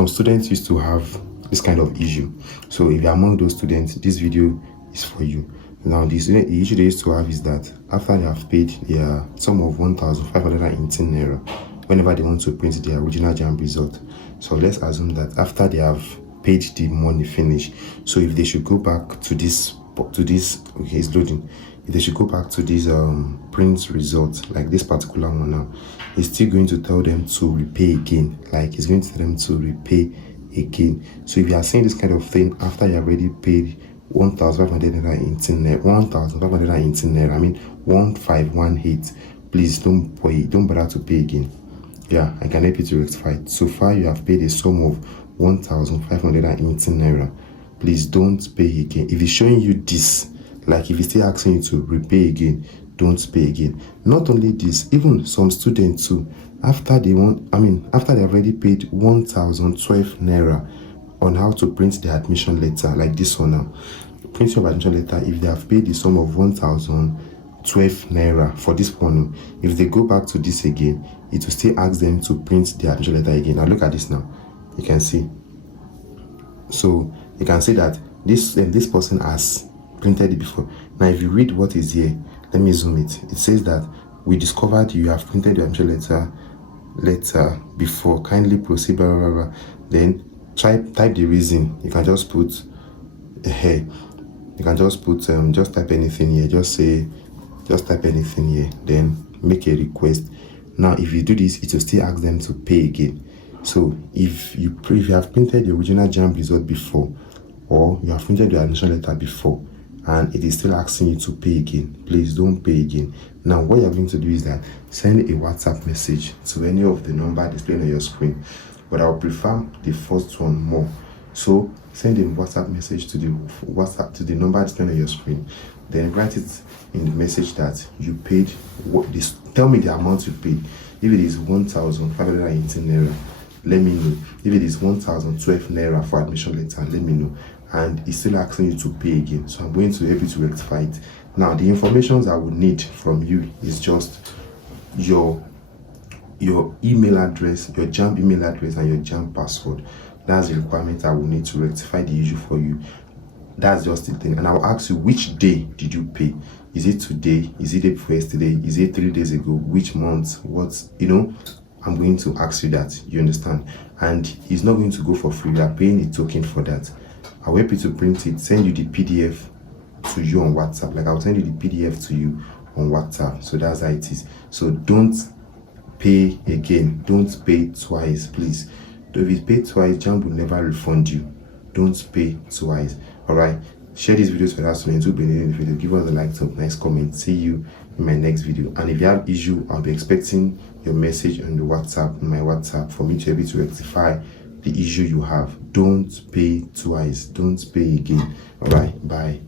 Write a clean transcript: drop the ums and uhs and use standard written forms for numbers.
some students used to have this kind of issue. So if you're among those students, this video is for you. Now the issue they used to have is that after they have paid their sum of 1,518 naira whenever they want to print their original JAMB result. So let's assume that after they have paid the money finish, so if they should go back to this okay, it's loading. If they should go back to this print result, like this particular one now, it's still going to tell them to repay again. Like it's going to tell them to repay again. So if you are saying this kind of thing after you already paid 1,518 naira, I mean 1,518, please don't bother to pay again. Yeah, I can help you to rectify it. So far you have paid a sum of 1,518 naira. Please don't pay again. If it's showing you this, like if it's still asking you to repay again, don't pay again. Not only this, even some students too, after they have already paid 1,012 naira on how to print the admission letter, like this one now. Print your admission letter, if they have paid the sum of 1,012 naira for this one, if they go back to this again, it will still ask them to print the admission letter again. Now look at this now. You can see. So you can see that this person has printed it before. Now if you read what is here, let me zoom it. It says that we discovered you have printed your admission letter before. Kindly proceed, blah, blah, blah. Then type the reason. You can just put hey. You can just put just type anything here. Just type anything here. Then make a request. Now if you do this, it will still ask them to pay again. So if you have printed the original JAMB result before, or you have printed your admission letter before, and it is still asking you to pay again, please don't pay again. Now what you're going to do is that send a WhatsApp message to any of the number displayed on your screen, but I would prefer the first one more. So send a WhatsApp message to the number displayed on your screen. Then write it in the message that you paid tell me the amount you paid. If it is 1,518 naira, let me know. If it is 1,012 naira for admission letter, let me know. And it's still asking you to pay again, so I'm going to help you to rectify it. Now the information I would need from you is just your email address, your JAMB email address, and your JAMB password. That's the requirement I will need to rectify the issue for you. That's just the thing. And I'll ask you, which day did you pay? Is it today? Is it day before yesterday? Is it 3 days ago? Which month? What, I'm going to ask you that, you understand? And it's not going to go for free. You are paying a token for that. I'll help you to print it, send you the PDF to you on WhatsApp. Like I'll send you the PDF to you on WhatsApp. So that's how it is. So don't pay again. Don't pay twice, please. If you pay twice, JAMB will never refund you. Don't pay twice. Alright. Share this video with other students who benefit in the video. Give us a like, some nice comment. See you in my next video. And if you have issue, I'll be expecting your message on the WhatsApp, on my WhatsApp, for me to be able to rectify the issue you have. Don't pay twice. Don't pay again. Alright. Bye.